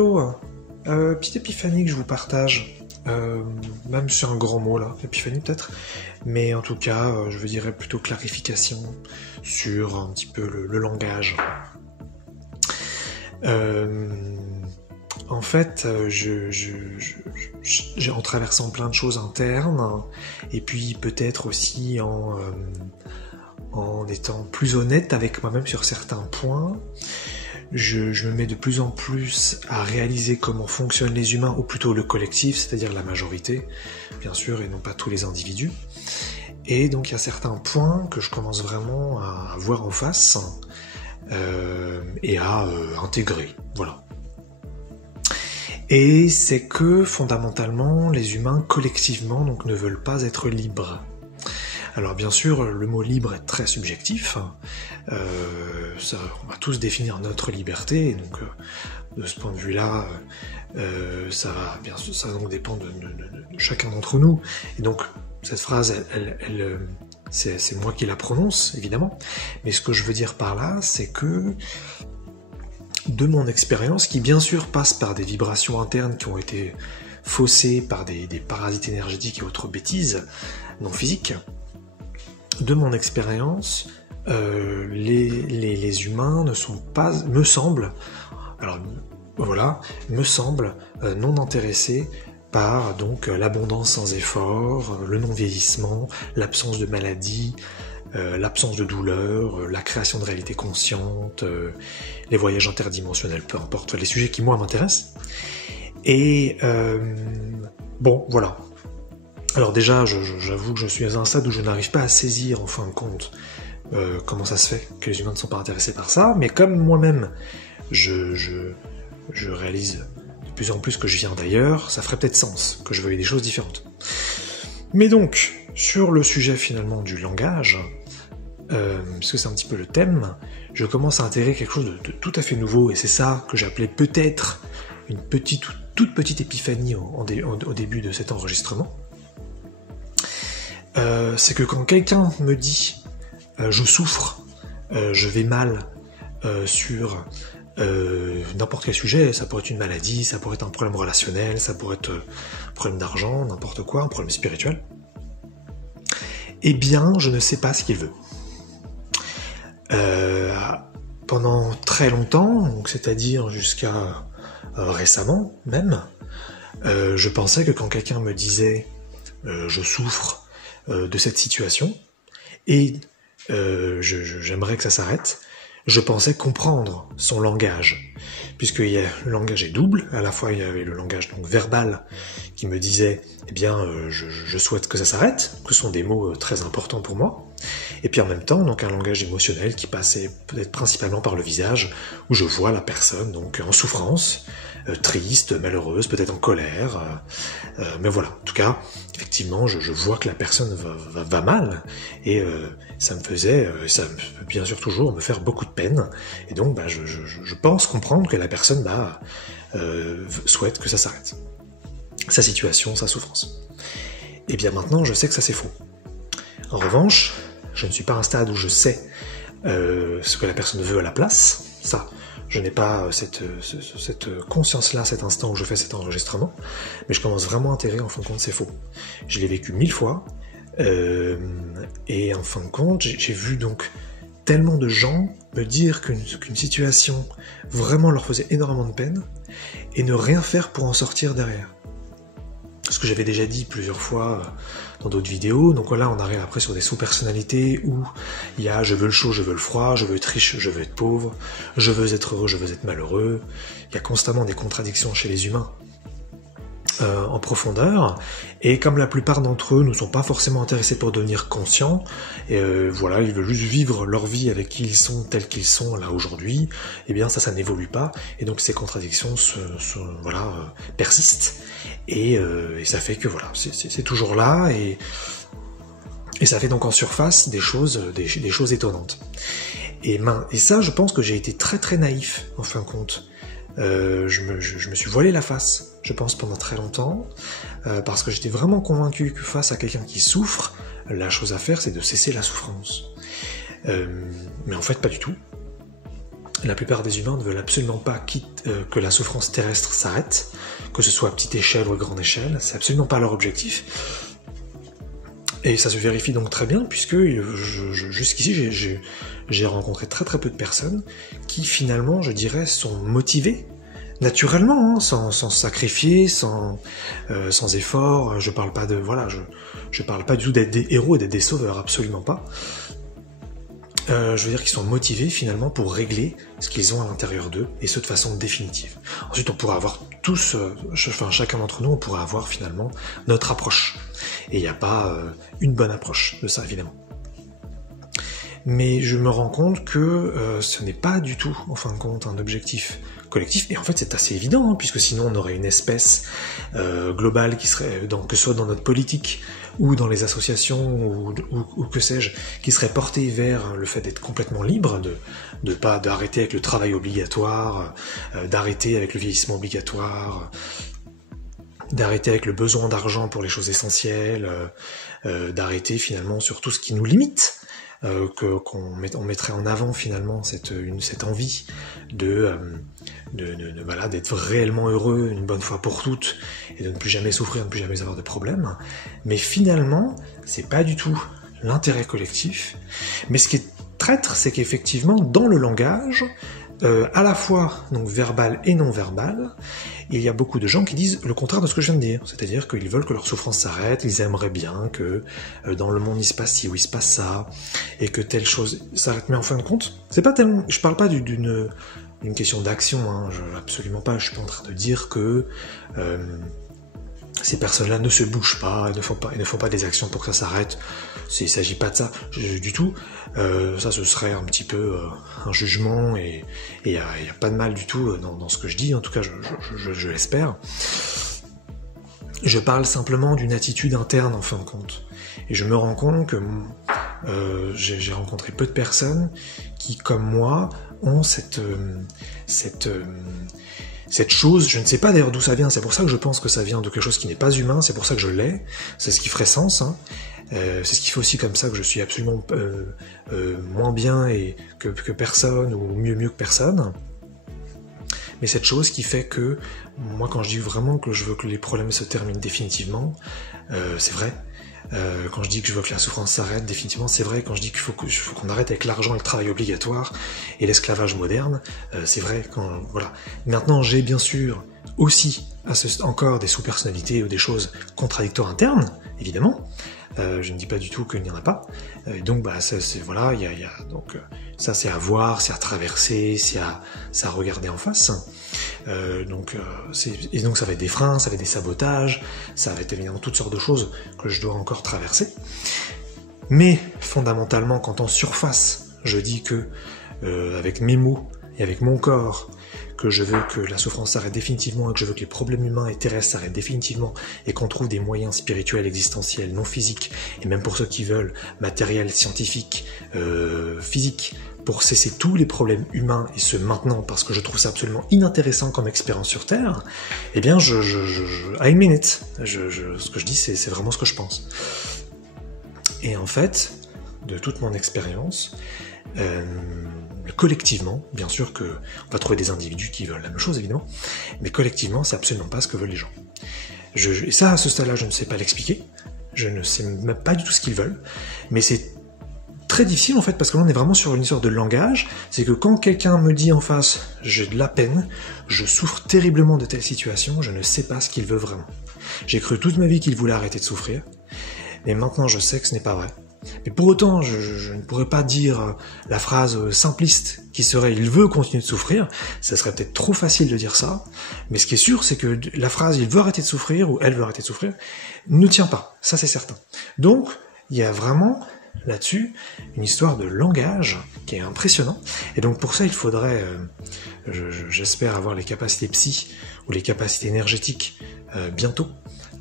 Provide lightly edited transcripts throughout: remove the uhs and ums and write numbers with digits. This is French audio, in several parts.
hello. Petite épiphanie que je vous partage. Même c'est un grand mot là, épiphanie peut-être. Mais en tout cas, je veux dire plutôt clarification sur un petit peu le langage. En fait, en traversant plein de choses internes, et puis peut-être aussi en étant plus honnête avec moi-même sur certains points, je me mets de plus en plus à réaliser comment fonctionnent les humains, ou plutôt le collectif, c'est-à-dire la majorité, bien sûr, et non pas tous les individus. Et donc il y a certains points que je commence vraiment à voir en face et à intégrer, voilà. Et c'est que fondamentalement, les humains collectivement donc ne veulent pas être libres. Alors bien sûr, le mot libre est très subjectif. On va tous définir notre liberté, et donc de ce point de vue-là, ça va donc dépendre de chacun d'entre nous. Et donc cette phrase, c'est moi qui la prononce, évidemment. Mais ce que je veux dire par là, c'est que de mon expérience, qui bien sûr passe par des vibrations internes qui ont été faussées par des parasites énergétiques et autres bêtises non physiques, de mon expérience, les humains ne sont pas, me semble, non intéressés par donc l'abondance sans effort, le non-vieillissement, l'absence de maladie, l'absence de douleur, la création de réalité consciente, les voyages interdimensionnels, peu importe, les sujets qui moi m'intéressent. Et bon, voilà. Alors déjà, j'avoue que je suis à un stade où je n'arrive pas à saisir, en fin de compte, comment ça se fait que les humains ne sont pas intéressés par ça, mais comme moi-même, je réalise de plus en plus que je viens d'ailleurs, ça ferait peut-être sens que je veuille des choses différentes. Mais donc, sur le sujet finalement du langage, puisque c'est un petit peu le thème, je commence à intégrer quelque chose de tout à fait nouveau, et c'est ça que j'appelais peut-être une toute petite épiphanie au début de cet enregistrement. C'est que quand quelqu'un me dit je souffre, je vais mal sur n'importe quel sujet, ça pourrait être une maladie, ça pourrait être un problème relationnel, ça pourrait être un problème d'argent, n'importe quoi, un problème spirituel, eh bien je ne sais pas ce qu'il veut. Pendant très longtemps, donc c'est-à-dire jusqu'à récemment même, je pensais que quand quelqu'un me disait je souffre de cette situation et j'aimerais que ça s'arrête, je pensais comprendre son langage, puisque le langage est double. À la fois il y avait le langage donc verbal qui me disait eh bien je souhaite que ça s'arrête, que ce sont des mots très importants pour moi, et puis en même temps donc un langage émotionnel qui passait peut-être principalement par le visage, où je vois la personne donc en souffrance, triste, malheureuse, peut-être en colère, mais voilà, en tout cas, effectivement, je vois que la personne va mal, et ça me faisait, ça peut bien sûr toujours me faire beaucoup de peine, et donc je pense comprendre que la personne souhaite que ça s'arrête. Sa situation, sa souffrance. Et bien maintenant, je sais que ça c'est faux. En revanche, je ne suis pas à un stade où je sais ce que la personne veut à la place, ça. Je n'ai pas cette conscience-là, cet instant où je fais cet enregistrement, mais je commence vraiment à intégrer en fin de compte c'est faux. Je l'ai vécu 1000 fois, et en fin de compte, j'ai vu donc tellement de gens me dire qu'une situation vraiment leur faisait énormément de peine, et ne rien faire pour en sortir derrière. Ce que j'avais déjà dit plusieurs fois dans d'autres vidéos, donc là on arrive après sur des sous-personnalités où il y a je veux le chaud, je veux le froid, je veux être riche, je veux être pauvre, je veux être heureux, je veux être malheureux. Il y a constamment des contradictions chez les humains en profondeur, et comme la plupart d'entre eux ne sont pas forcément intéressés pour devenir conscients, et voilà, ils veulent juste vivre leur vie avec qui ils sont, tels qu'ils sont là aujourd'hui, et bien ça n'évolue pas, et donc ces contradictions persistent, et ça fait que voilà, c'est toujours là, et ça fait donc en surface des choses étonnantes. Et ça, je pense que j'ai été très très naïf en fin de compte. Je me suis voilé la face, je pense, pendant très longtemps, parce que j'étais vraiment convaincu que face à quelqu'un qui souffre, la chose à faire c'est de cesser la souffrance. Mais en fait pas du tout. La plupart des humains ne veulent absolument pas que la souffrance terrestre s'arrête, que ce soit à petite échelle ou à grande échelle, c'est absolument pas leur objectif. Et ça se vérifie donc très bien, puisque jusqu'ici j'ai rencontré très très peu de personnes qui finalement, je dirais, sont motivées naturellement, hein, sans sacrifier, sans effort. Je parle pas je parle pas du tout d'être des héros et d'être des sauveurs, absolument pas. Je veux dire qu'ils sont motivés finalement pour régler ce qu'ils ont à l'intérieur d'eux, et ce de façon définitive. Ensuite, on pourra avoir tous, chacun d'entre nous, on pourra avoir finalement notre approche. Et il n'y a pas une bonne approche de ça, évidemment. Mais je me rends compte que ce n'est pas du tout, en fin de compte, un objectif collectif, et en fait c'est assez évident, hein, puisque sinon on aurait une espèce globale qui serait, que ce soit dans notre politique, ou dans les associations, ou que sais-je, qui serait portée vers le fait d'être complètement libre, d'arrêter avec le travail obligatoire, d'arrêter avec le vieillissement obligatoire, d'arrêter avec le besoin d'argent pour les choses essentielles, d'arrêter finalement sur tout ce qui nous limite, qu'on mettrait en avant finalement cette envie d'être réellement heureux une bonne fois pour toutes, et de ne plus jamais souffrir, de ne plus jamais avoir de problèmes. Mais finalement, c'est pas du tout l'intérêt collectif. Mais ce qui est traître, c'est qu'effectivement, dans le langage, à la fois donc verbal et non verbal, il y a beaucoup de gens qui disent le contraire de ce que je viens de dire, c'est-à-dire qu'ils veulent que leur souffrance s'arrête, ils aimeraient bien que dans le monde il se passe ci ou il se passe ça, et que telle chose s'arrête. Mais en fin de compte, c'est pas tellement, je parle pas d'une question d'action, hein, absolument pas, je suis pas en train de dire que ces personnes-là ne se bougent pas, ne font pas des actions pour que ça s'arrête. Il s'agit pas de ça du tout. Ça, ce serait un petit peu un jugement, et il y a pas de mal du tout dans ce que je dis, en tout cas je l'espère. Je parle simplement d'une attitude interne en fin de compte. Et je me rends compte que j'ai rencontré peu de personnes qui, comme moi, ont cette chose, je ne sais pas d'ailleurs d'où ça vient, c'est pour ça que je pense que ça vient de quelque chose qui n'est pas humain, c'est pour ça que je l'ai, c'est ce qui ferait sens, hein. C'est ce qui fait aussi comme ça que je suis absolument moins bien que personne, ou mieux que personne. Mais cette chose qui fait que, moi quand je dis vraiment que je veux que les problèmes se terminent définitivement, c'est vrai. Quand je dis que je veux que la souffrance s'arrête définitivement, c'est vrai. Quand je dis qu'il faut qu'on arrête avec l'argent et le travail obligatoire et l'esclavage moderne, c'est vrai. Voilà. Maintenant, j'ai bien sûr aussi encore des sous-personnalités ou des choses contradictoires internes, évidemment. Je ne dis pas du tout qu'il n'y en a pas. Donc, voilà, donc ça, c'est à voir, c'est à traverser, c'est à regarder en face. Donc ça va être des freins, ça va être des sabotages, ça va être évidemment toutes sortes de choses que je dois encore traverser. Mais fondamentalement, quand en surface, je dis que avec mes mots et avec mon corps, que je veux que la souffrance s'arrête définitivement, et que je veux que les problèmes humains et terrestres s'arrêtent définitivement, et qu'on trouve des moyens spirituels, existentiels, non physiques, et même pour ceux qui veulent, matériels, scientifiques, physiques, pour cesser tous les problèmes humains, et ce maintenant, parce que je trouve ça absolument inintéressant comme expérience sur Terre, eh bien, I mean it. Ce que je dis, c'est vraiment ce que je pense. Et en fait, de toute mon expérience, collectivement, bien sûr que on va trouver des individus qui veulent la même chose, évidemment, mais collectivement, c'est absolument pas ce que veulent les gens. Et ça, à ce stade-là, je ne sais pas l'expliquer, je ne sais même pas du tout ce qu'ils veulent, mais c'est très difficile en fait, parce que là on est vraiment sur une histoire de langage. C'est que quand quelqu'un me dit en face « j'ai de la peine, je souffre terriblement de telle situation, je ne sais pas ce qu'il veut vraiment. J'ai cru toute ma vie qu'il voulait arrêter de souffrir, mais maintenant je sais que ce n'est pas vrai. Mais pour autant, je ne pourrais pas dire la phrase simpliste qui serait « il veut continuer de souffrir », ça serait peut-être trop facile de dire ça, mais ce qui est sûr, c'est que la phrase « il veut arrêter de souffrir » ou « elle veut arrêter de souffrir » ne tient pas, ça c'est certain. Donc, il y a vraiment là-dessus une histoire de langage qui est impressionnant, et donc pour ça il faudrait, j'espère avoir les capacités psy ou les capacités énergétiques bientôt,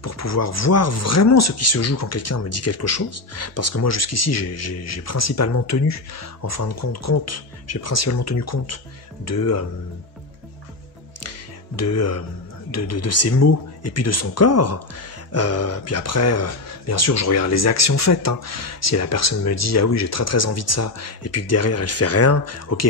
pour pouvoir voir vraiment ce qui se joue quand quelqu'un me dit quelque chose, parce que moi jusqu'ici j'ai principalement tenu, en fin de compte, j'ai principalement tenu compte de ses mots et puis de son corps, Puis après, bien sûr, je regarde les actions faites. Hein. Si la personne me dit « Ah oui, j'ai très très envie de ça », et puis que derrière elle fait rien, ok,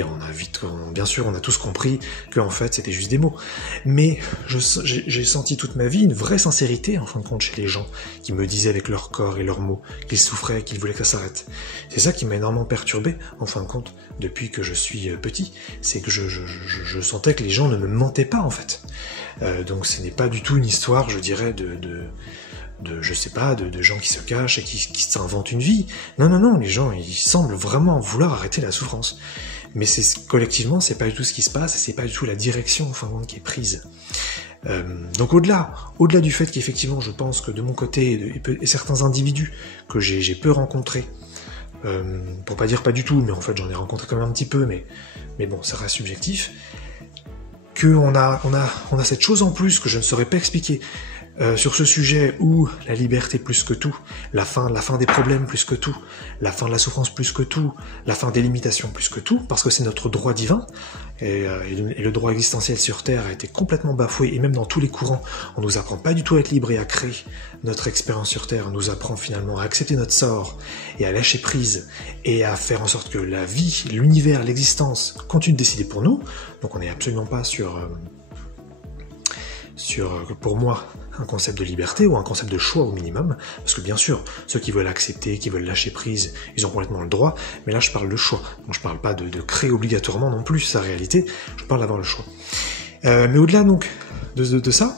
bien sûr, on a tous compris que en fait c'était juste des mots. Mais j'ai senti toute ma vie une vraie sincérité, en fin de compte, chez les gens qui me disaient avec leur corps et leurs mots qu'ils souffraient, qu'ils voulaient que ça s'arrête. C'est ça qui m'a énormément perturbé, en fin de compte, depuis que je suis petit. C'est que je sentais que les gens ne me mentaient pas, en fait. Donc ce n'est pas du tout une histoire, je dirais, de gens qui se cachent et qui s'inventent une vie. Non, les gens, ils semblent vraiment vouloir arrêter la souffrance. Mais collectivement, c'est pas du tout ce qui se passe, et c'est pas du tout la direction, enfin, qui est prise. Donc au-delà du fait qu'effectivement, je pense que de mon côté, et certains individus que j'ai peu rencontrés, pour pas dire pas du tout, mais en fait j'en ai rencontré quand même un petit peu, mais bon, ça reste subjectif, qu'on a cette chose en plus que je ne saurais pas expliquer, sur ce sujet où la liberté plus que tout, la fin des problèmes plus que tout, la fin de la souffrance plus que tout, la fin des limitations plus que tout, parce que c'est notre droit divin, et le droit existentiel sur Terre a été complètement bafoué, et même dans tous les courants, on nous apprend pas du tout à être libre et à créer notre expérience sur Terre, on nous apprend finalement à accepter notre sort, et à lâcher prise, et à faire en sorte que la vie, l'univers, l'existence continue de décider pour nous. Donc on n'est absolument pas sur pour moi, un concept de liberté ou un concept de choix au minimum, parce que bien sûr, ceux qui veulent accepter, qui veulent lâcher prise, ils ont complètement le droit, mais là je parle de choix, donc je parle pas de créer obligatoirement non plus sa réalité, je parle d'avoir le choix. Mais au-delà donc de ça,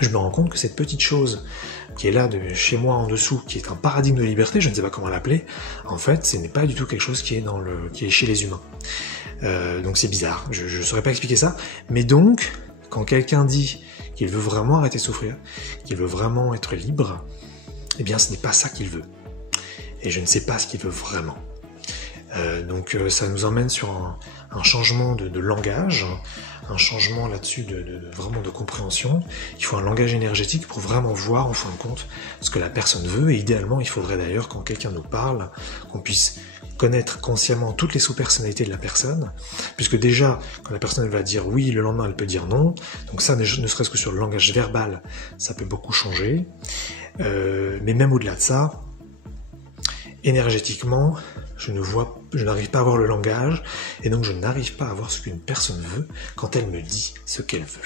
je me rends compte que cette petite chose qui est là chez moi en dessous, qui est un paradigme de liberté, je ne sais pas comment l'appeler, en fait, ce n'est pas du tout quelque chose qui est chez les humains. Donc c'est bizarre, je saurais pas expliquer ça, mais donc, quand quelqu'un dit qu'il veut vraiment arrêter de souffrir, qu'il veut vraiment être libre, eh bien ce n'est pas ça qu'il veut. Et je ne sais pas ce qu'il veut vraiment. Donc ça nous emmène sur un changement de langage, un changement là-dessus vraiment de compréhension. Il faut un langage énergétique pour vraiment voir en fin de compte ce que la personne veut, et idéalement il faudrait d'ailleurs, quand quelqu'un nous parle, qu'on puisse connaître consciemment toutes les sous-personnalités de la personne, puisque déjà, quand la personne va dire oui, le lendemain elle peut dire non, donc ça, ne serait-ce que sur le langage verbal, ça peut beaucoup changer, mais même au-delà de ça, énergétiquement, je n'arrive pas à voir le langage, et donc je n'arrive pas à voir ce qu'une personne veut quand elle me dit ce qu'elle veut.